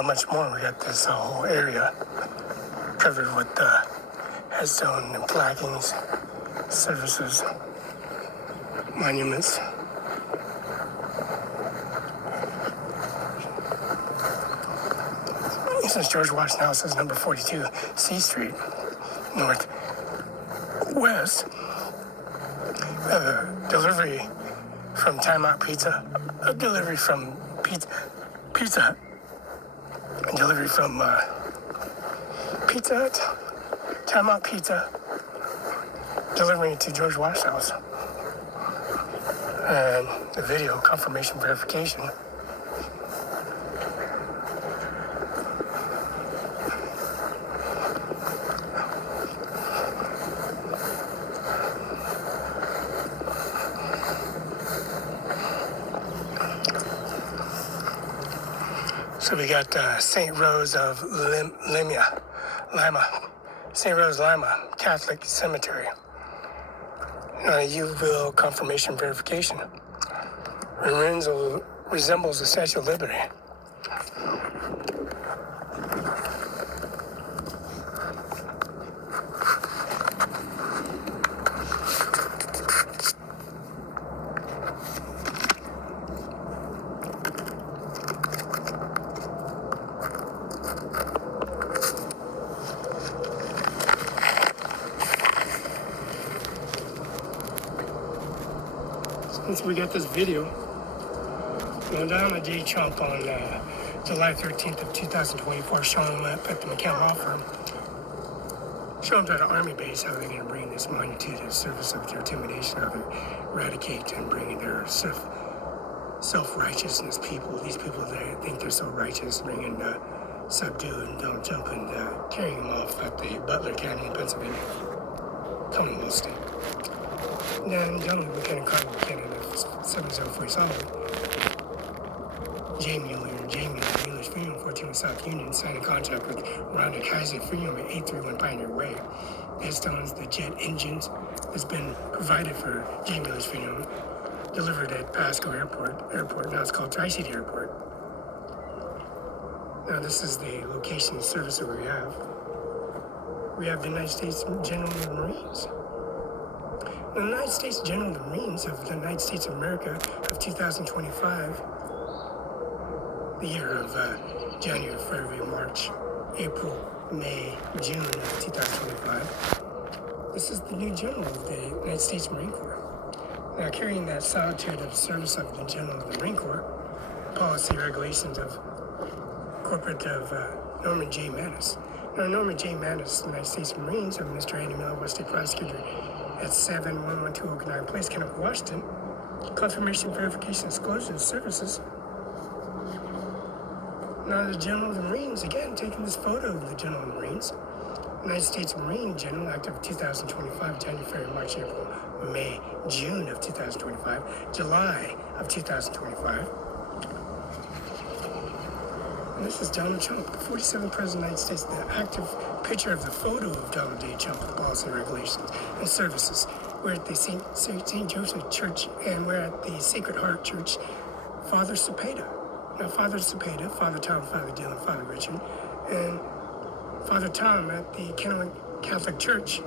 got much more. We got this whole area covered with headstone and plaquings, services, monuments. This is George Washington House. This is number 42 C Street, northwest. We have a delivery from Timeout Pizza, a delivery from Pizza Hut, a delivery from Pizza Hut, Timeout Pizza, delivering it to George Washington House. And the video confirmation verification. So we got St. Rose of Lima, St. Rose Lima Catholic Cemetery. You will confirmation verification. Resembles the Statue of Liberty. Since we got this video, down a day Trump on July 13th of 2024, showing him up at the McCann Law Firm, showing him at an army base how they're going to bring this magnitude of service of their intimidation, how they eradicate and bring their self-righteousness people. These people that think they're so righteous, bringing subdue and don't jump and carrying them off at the Butler County in Pennsylvania, Commonwealth State. And then gentleman, Lieutenant Colonel McKinnon of 7040 Solomon, Jamie Mueller's Funeral, 14 South Union, signed a contract with Rhonda Kaiser Funeral at 831 Pioneer Way. Headstones, the jet engines, has been provided for Jamie Mueller's Funeral, delivered at Pasco Airport. Now it's called Tri-City Airport. Now this is the location of service that we have. We have the United States General of the Marines. The United States General of the Marines of the United States of America of 2025, the year of January, February, March, April, May, June of 2025. This is the new General of the United States Marine Corps. Now, carrying that solitude of service of the General of the Marine Corps, policy regulations of corporate of Norman J. Manus. Now, Norman J. Manus, United States Marines of Mr. Andy Miller, West State Prosecutor, at 7112 Oak Place, Kenneth, Washington. Confirmation, verification, disclosure services. Now the General of the Marines, again, taking this photo of the General of the Marines. United States Marine General, active 2025, January, February, March, April, May, June of 2025, July of 2025. And this is Donald Trump, the 47th President of the United States, the active picture of the photo of Donald J. Trump, policy regulations and services. We're at the St. Joseph Church, and we're at the Sacred Heart Church, Father Cepeda. Now, Father Cepeda, Father Tom, Father Dylan, Father Richard, and Father Tom at the Catholic Church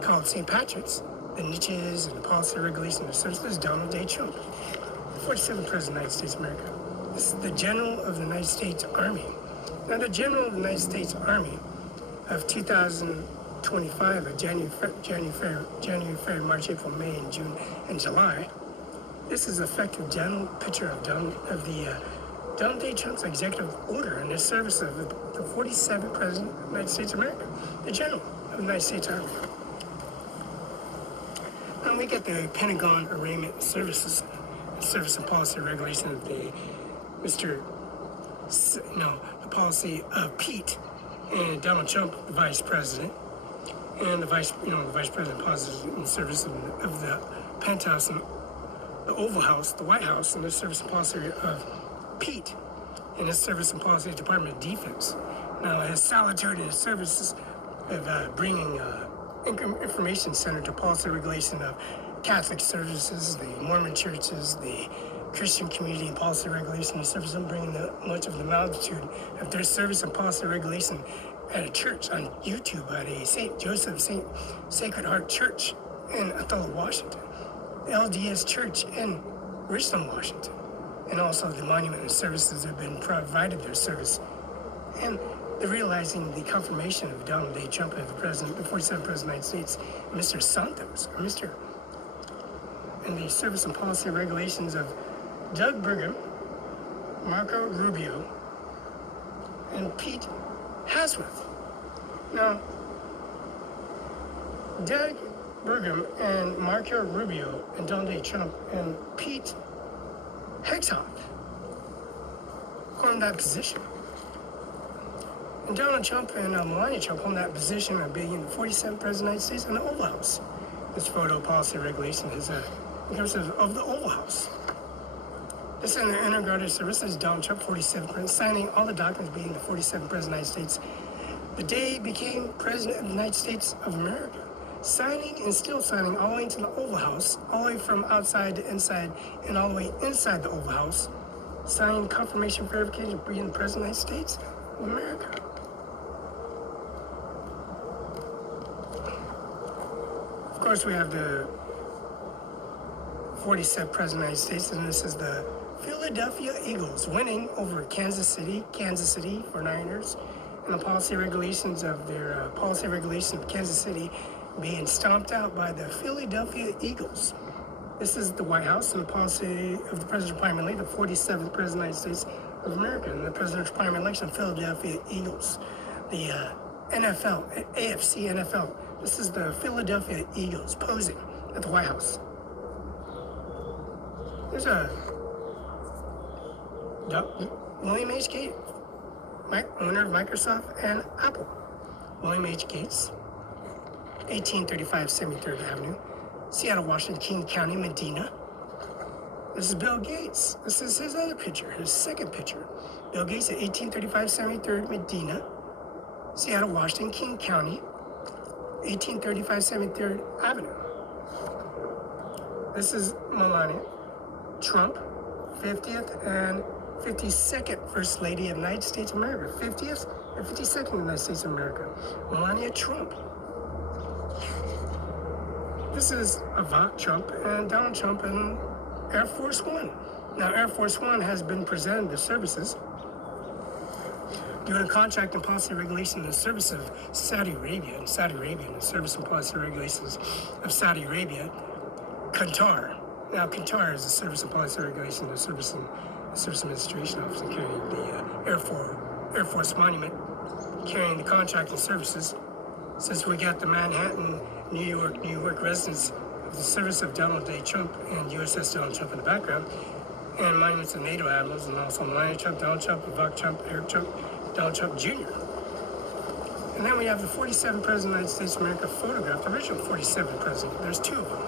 called St. Patrick's, the niches and the policy regulations and services, Donald J. Trump, the 47th President of the United States of America. This is the General of the United States Army. Now, the General of the United States Army of 2025, of January, February, March, April, May, and June, and July. This is effective general picture of Donald J. Trump's executive order and his service of the 47th President of the United States of America, the General of the United States Army. Now we get the Pentagon Arraignment Services, Service and Policy Regulation of the the policy of Pete and Donald Trump, the Vice President, and the Vice President policies in service of the Penthouse and the Oval House, the White House, and the service and policy of Pete and his service and policy Department of Defense. Now, his solitude and his services of bringing information center to policy regulation of Catholic services, the Mormon churches, the Christian community and policy regulation and service, and bringing much of the magnitude of their service and policy regulation at a church on YouTube at a St. Joseph Sacred Heart Church in Othello, Washington, the LDS Church in Richland, Washington, and also the monument and services that have been provided their service, and the realizing the confirmation of Donald J. Trump as the president, the 47th president of the United States, Mr. Santos, or Mr. and the service and policy regulations of Doug Burgum, Marco Rubio, and Pete Hasworth. Now, Doug Burgum and Marco Rubio and Donald J. Trump and Pete Hegseth hold that position. And Donald Trump and Melania Trump hold that position of being the 47th President of the United States in the Oval House. This photo policy regulation is in terms of the Oval House. This is an interguarded service. This is Donald Trump, 47th President, signing all the documents being the 47th President of the United States. The day he became President of the United States of America. Signing and still signing all the way into the Oval House, all the way from outside to inside, and all the way inside the Oval House. Signing confirmation verification of being the President of the United States of America. Of course, we have the 47th President of the United States, and this is the Philadelphia Eagles winning over Kansas City 49ers, and the policy regulations of their policy regulation of Kansas City being stomped out by the Philadelphia Eagles. This is the White House and the policy of the Presidential Primary League, the 47th President of the United States of America, and the Presidential Primary Election of Philadelphia Eagles. The NFL, AFC NFL. This is the Philadelphia Eagles posing at the White House. There's a William H. Gates, owner of Microsoft and Apple. William H. Gates, 1835 73rd Avenue, Seattle, Washington, King County, Medina. This is Bill Gates. This is his other picture, his second picture. Bill Gates at 1835 73rd Medina, Seattle, Washington, King County, 1835 73rd Avenue. This is Melania Trump, 50th and 52nd First Lady of the United States of America. 50th and 52nd of the United States of America. Melania Trump. This is Ivanka Trump and Donald Trump and Air Force One. Now, Air Force One has been presented the services doing a contract and policy regulation in the service of Saudi Arabia, and the service and policy regulations of Saudi Arabia, Qatar. Now, Qatar is the service and policy regulation of the service administration office carrying the Air Force monument, carrying the contract and services. Since we got the Manhattan, New York residents of the service of Donald J. Trump and USS Donald Trump in the background, and monuments of NATO admirals, and also Melania Trump, Donald Trump, Ivanka Trump, Eric Trump, Donald Trump Jr. And then we have the 47th President of the United States of America photograph, the original 47th President. There's two of them.